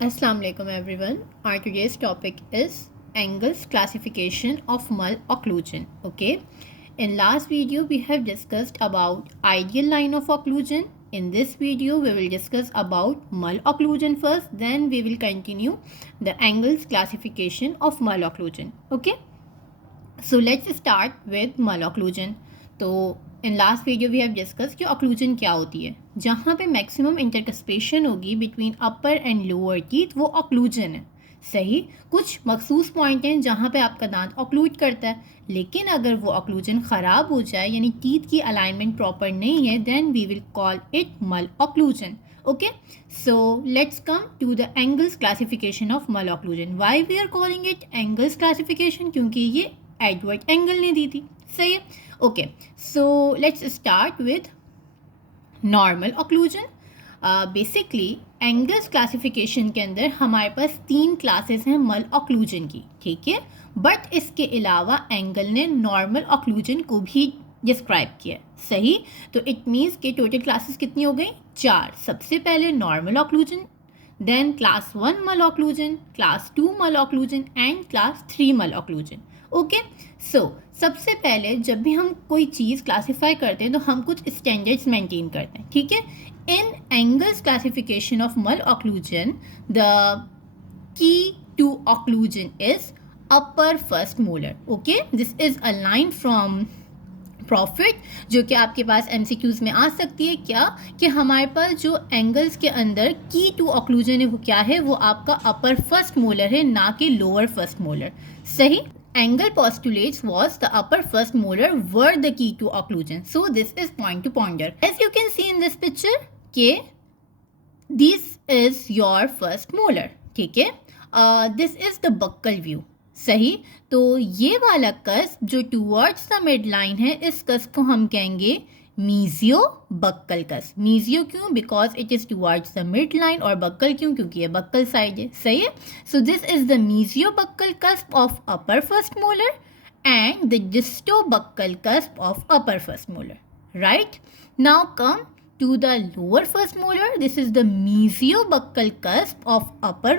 Assalamu alaikum everyone. Our today's topic is angles classification of Mull occlusion. Okay. In last video we have discussed about ideal line of occlusion. In this video we will discuss about Mull occlusion first, then we will continue the angles classification of Mull occlusion. Okay. So let's start with Mull occlusion. तो in last video we have discuss कि occlusion क्या होती है. जहाँ पे maximum intercuspation होगी between upper and lower teeth वो occlusion है. सही. कुछ मखसूस पॉइंट हैं जहाँ पे आपका दांत ऑक्लूड करता है, लेकिन अगर वो ऑक्लूजन ख़राब हो जाए यानी टीथ की अलाइनमेंट प्रॉपर नहीं है, then we will call it malocclusion. Okay. So let's come to the Angle's classification of malocclusion. Why we are calling it Angle's classification? क्योंकि ये एडवर्ड एंगल ने दी थी. सही है. Okay. So let's start with normal occlusion. Basically Angle's classification के अंदर हमारे पास 3 क्लासेस हैं मल ऑक्लूजन की. ठीक है. बट इसके अलावा एंगल ने नॉर्मल ऑक्लूजन को भी डिस्क्राइब किया. सही. तो इट मीन्स कि टोटल क्लासेस कितनी हो गई? 4. सबसे पहले नॉर्मल ऑक्लूजन, देन क्लास 1 मल occlusion, class 2 malocclusion and class 3 मल ऑक्लूजन. ओके. सो सबसे पहले जब भी हम कोई चीज़ क्लासीफाई करते हैं तो हम कुछ स्टैंडर्ड्स मेंटेन करते हैं. ठीक है. In Angle's classification of malocclusion the key to occlusion is upper first molar. Okay. This is a line from profit जो कि आपके पास एमसीक्यूज में आ सकती है. क्या कि हमारे पास जो एंगल्स के अंदर की टू ऑक्लूजन है वो क्या है? वो आपका अपर फर्स्ट मोलर है, ना कि लोअर फर्स्ट मोलर. सही. Angle postulates was the upper first molar were the key to occlusion. So this is point to ponder. As you can see in this picture, this is your first molar. ठीक है. This is the buccal view. सही. तो ये वाला cusp जो towards the mid line है, इस cusp को हम कहेंगे मीजियो बक्कल कस्प. मीजियो क्यों? Because it is towards the mid line. और बक्कल क्यों? क्योंकि ये बक्कल साइड है. सही है. सो this is the मीजियो buckle cusp of upper first molar and the डिस्टो buckle cusp of upper first molar. Right. Now come to the lower first molar. This is the mesiobuccal cusp of upper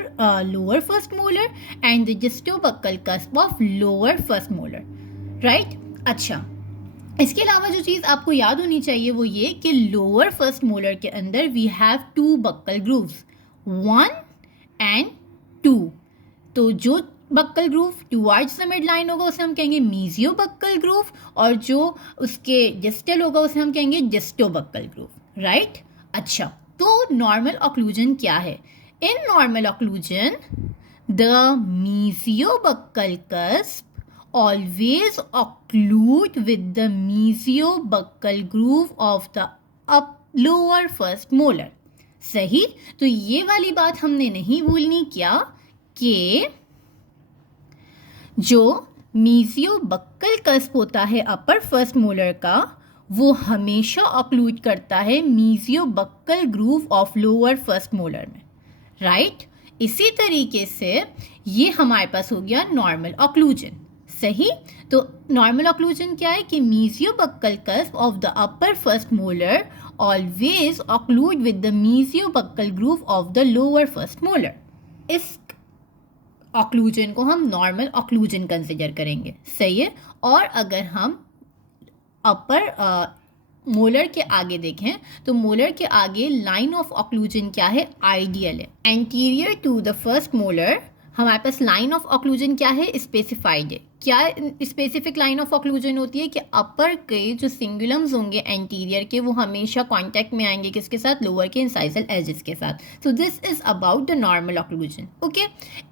lower first molar and the distobuccal cusp of lower first molar. Right? अच्छा. इसके अलावा जो चीज़ आपको याद होनी चाहिए वो ये कि लोअर फर्स्ट मोलर के अंदर we have 2 buccal grooves, 1 and 2. तो जो buccal groove towards the mid line होगा उसे हम कहेंगे मीजियो बक्कल ग्रूव, और जो उसके डिस्टल होगा उसे हम कहेंगे डिस्टो बक्कल ग्रूव. राइट. अच्छा. तो नॉर्मल ऑक्लूजन क्या है? In normal occlusion the मीजियो buckle cusp always occlude with the mesiobuccal groove of the lower first molar. सही. तो ये वाली बात हमने नहीं भूलनी क्या कि जो मीजियोबक्कल कस्प होता है अपर फर्स्ट मोलर का, वो हमेशा ऑक्लूड करता है mesiobuccal groove of lower first molar में. राइट. इसी तरीके से ये हमारे पास हो गया नॉर्मल ऑक्लूजन. सही. तो नॉर्मल ऑक्लूजन क्या है कि mesiobuccal cusp of the upper first molar always occlude with the mesiobuccal groove of the lower first molar. इस ऑक्लूजन को हम नॉर्मल ऑक्लूजन कंसिडर करेंगे. सही है. और अगर हम अपर मोलर के आगे देखें तो मोलर के आगे लाइन ऑफ ऑक्लूजन क्या है? आइडियल है. Anterior to the first molar हमारे पास लाइन ऑफ ऑक्लूजन क्या है? स्पेसिफाइड है. क्या स्पेसिफिक लाइन ऑफ ऑक्लूजन होती है कि अपर के जो सिंगुलम्स होंगे एंटीरियर के वो हमेशा कांटेक्ट में आएंगे किसके साथ? लोअर के इंसाइजल एजेस के साथ. So this is about the normal occlusion. Okay.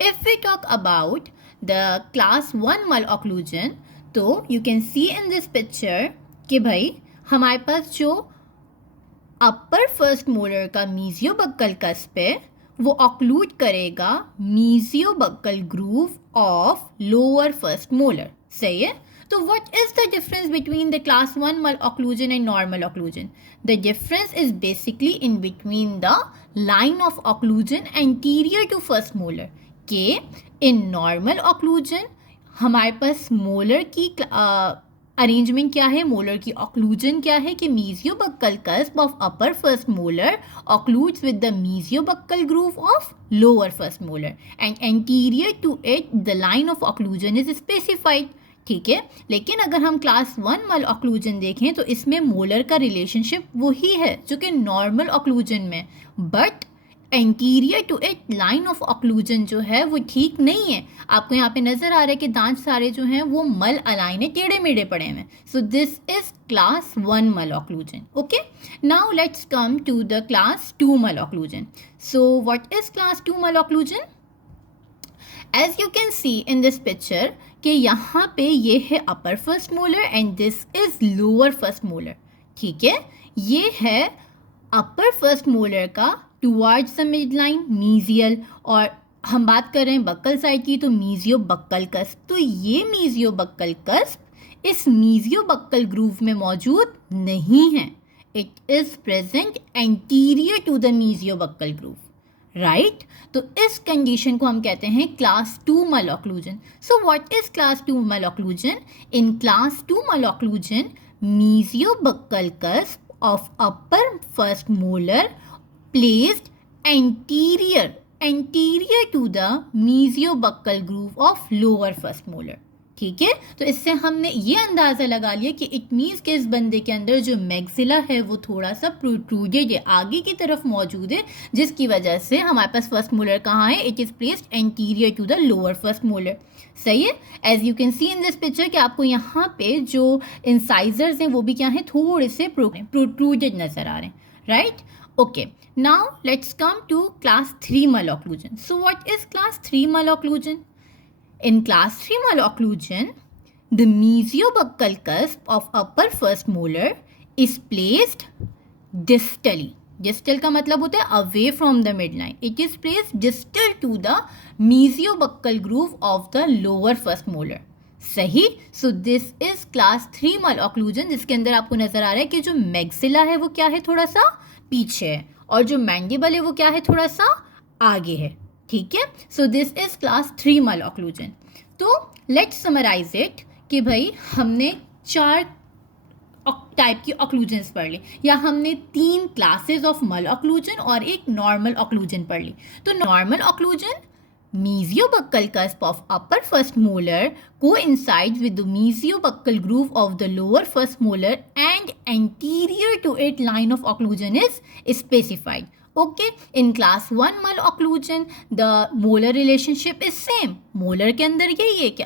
If we talk about the class 1 malocclusion, तो you can see in this picture कि भाई हमारे पास जो अपर फर्स्ट मोलर का मीजियोबक्कल कस्प है वो ऑक्लूड करेगा mesiobuccal groove of lower first molar. सही है. तो what is the difference between the class 1 malocclusion and normal occlusion? The difference is basically in between the line of occlusion anterior to first molar. के in normal occlusion हमारे पास molar की arrangement क्या है, molar की occlusion क्या है कि mesiobuccal cusp of upper first molar occludes with the mesiobuccal groove of lower first molar and anterior to it the line of occlusion is specified. ठीक है, लेकिन अगर हम क्लास 1 मल ऑक्लूजन देखें तो इसमें मोलर का रिलेशनशिप वही है जो कि नॉर्मल ऑक्लूजन में, but anterior to it line of occlusion जो है वो ठीक नहीं है। आपको यहाँ पे नजर आ रहा है कि दांत सारे जो हैं वो मल अलाइन है, टेढ़े मेढ़े पड़े हैं। सो this is class 1 malocclusion. Okay, now let's come to the class 2 malocclusion. So what is class 2 malocclusion? As you can see in this picture कि यहाँ पे ये है upper first molar and this is lower first molar. ठीक है, ये है upper first molar का towards the mid line mesial, और हम बात कर रहे हैं बक्कल साइड की तो मीजियोबक्कल कस्प। तो ये मीजियोबक्कल कस्प इस मीजियोबक्कल ग्रूव में मौजूद नहीं है। It is present anterior to the mesiobuccal groove, right? तो इस कंडीशन को हम कहते हैं class 2 malocclusion. So what is class 2 malocclusion? In class 2 malocclusion mesiobuccal cusp of upper first molar placed anterior to the mesiobuccal groove of lower first molar। ठीक है, तो इससे हमने ये अंदाज़ा लगा लिया कि इट मीन्स कि इस बंदे के अंदर जो मैक्सिला है वो थोड़ा सा प्रोट्रूडेड है, आगे की तरफ मौजूद है, जिसकी वजह से हमारे पास फर्स्ट मोलर कहाँ है? It is placed anterior to the lower first molar. सही है, as you can see in this picture कि आपको यहाँ पे जो इंसाइजर्स हैं वो भी क्या है, थोड़े से प्रोट्रूडेड नज़र आ रहे हैं, right? Okay, now let's come to class 3 malocclusion. So what is class 3 malocclusion? In class 3 malocclusion, the mesiobuccal cusp of upper first molar is placed distally. Distal का मतलब होता है away from the midline. It is placed distal to the mesiobuccal groove of the lower first molar. सही। सो this is class 3 malocclusion, जिसके अंदर आपको नजर आ रहा है कि जो मैक्सिला है वो क्या है, थोड़ा सा पीछे है, और जो मैंडिबल है वो क्या है, थोड़ा सा आगे है। ठीक है, सो दिस इज क्लास 3 malocclusion। तो लेट्स समराइज इट कि भाई हमने 4 टाइप की ऑक्लूजन्स पढ़ ली, या हमने 3 क्लासेस ऑफ मल ऑक्लूजन और एक नॉर्मल ऑक्लूजन पढ़ ली। तो normal occlusion, mesiobuccal cusp of upper first molar coincides with the mesiobuccal groove of the lower first molar and anterior to it line of occlusion is specified. Okay, in class 1 mul occlusion the molar relationship is same. molar के अंदर यही है कि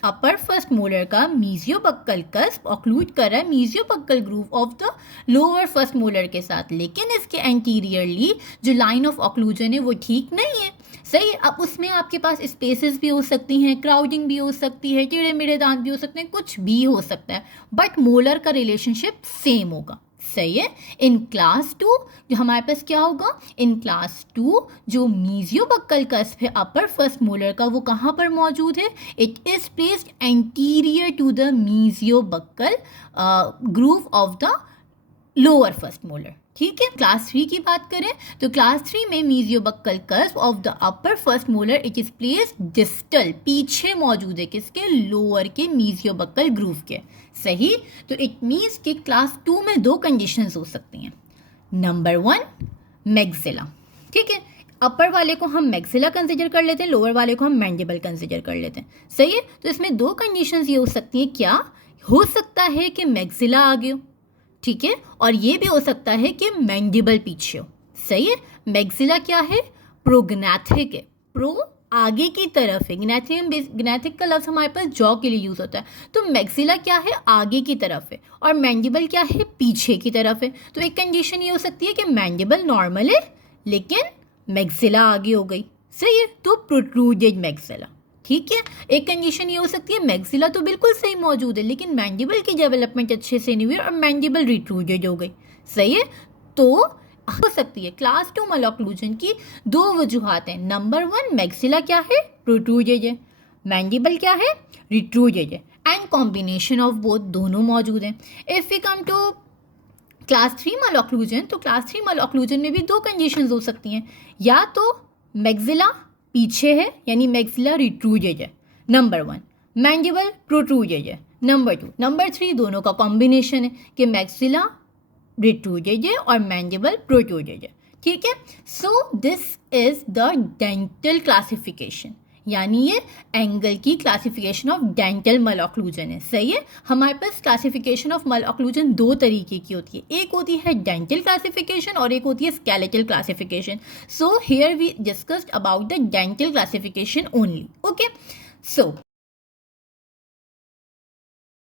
अपर first molar का मीजियोबक्कल cusp occlude कर रहा है mesiobuccal groove of the lower first molar के साथ, लेकिन इसके एंटीरियरली जो लाइन ऑफ ऑक्लूजन है वो ठीक नहीं है। सही है, अब उसमें आपके पास स्पेसेस भी हो सकती हैं, क्राउडिंग भी हो सकती है, टेढ़े मेढ़े दांत भी हो सकते हैं, कुछ भी हो सकता है, बट मोलर का रिलेशनशिप सेम होगा। सही है, इन क्लास 2 जो हमारे पास क्या होगा, इन क्लास 2 जो मीजियोबक्कल कस्प है अपर फर्स्ट मोलर का वो कहाँ पर मौजूद है? It is placed anterior to the mesiobuccal groove of the lower first molar. ठीक है, क्लास 3 की बात करें तो क्लास 3 में mesiobuccal cusp of the upper first molar it is placed distal, पीछे मौजूद है, किसके? लोअर के मीजियोबक्कल ग्रूव के। सही, तो इट मीन्स कि क्लास 2 में 2 कंडीशंस हो सकती हैं। Number 1 maxilla. ठीक है, अपर वाले को हम मैक्सिला कंसिडर कर लेते हैं, लोअर वाले को हम मैंडिबल कंसिडर कर लेते हैं। सही है, तो इसमें 2 कंडीशंस ये हो सकती हैं। क्या हो सकता है कि मैक्सिला आगे हो, ठीक है, और ये भी हो सकता है कि मैंडिबल पीछे हो। सही है, मैक्सिला क्या है? प्रोग्नैथिक है, प्रो आगे की तरफ है, ग्नैथिक का लफ्ज़ हमारे पास जॉ के लिए यूज़ होता है, तो मैक्सिला क्या है? आगे की तरफ है, और मैंडिबल क्या है? पीछे की तरफ है। तो एक कंडीशन ये हो सकती है कि मैंडिबल नॉर्मल है लेकिन मैक्सिला आगे हो गई। सही है, तो प्रोट्रूडेड मैक्सिला। ठीक है, एक कंडीशन ये हो सकती है मैक्सिला तो बिल्कुल सही मौजूद है लेकिन मैंडिबल की डेवलपमेंट अच्छे से नहीं हुई और मैंडिबल रिट्रूडेड हो गई। सही है, तो हो सकती है क्लास 2 मलोक्लूजन की 2 वजूहात हैं। नंबर 1 मैक्सिला क्या है? प्रोट्रूडेड है, मैंडिबल क्या है? रिट्रूडेड है, एंड कॉम्बिनेशन ऑफ बोथ, दोनों मौजूद हैं। If we come to class 3 malocclusion, तो क्लास 3 मलोक्लूजन में भी 2 कंडीशंस हो सकती हैं, या तो मैक्सिला पीछे है यानी मैक्सिला रिट्रूडेड है, नंबर 1, मैंडिबल प्रोट्रूडेड है, नंबर 2, नंबर 3 दोनों का कॉम्बिनेशन है कि मैक्सिला प्रोट्रूडेड है और मैंडिबल प्रोट्रूडेड है, ठीक है। सो this is the dental classification, यानी ये एंगल की क्लासिफिकेशन ऑफ डेंटल मल ऑक्लूजन है, सही है। हमारे पास क्लासिफिकेशन ऑफ मल ऑक्लूजन दो तरीके की होती है, एक होती है डेंटल क्लासिफिकेशन और एक होती है skeletal classification. So here we discussed about the dental classification only, okay. So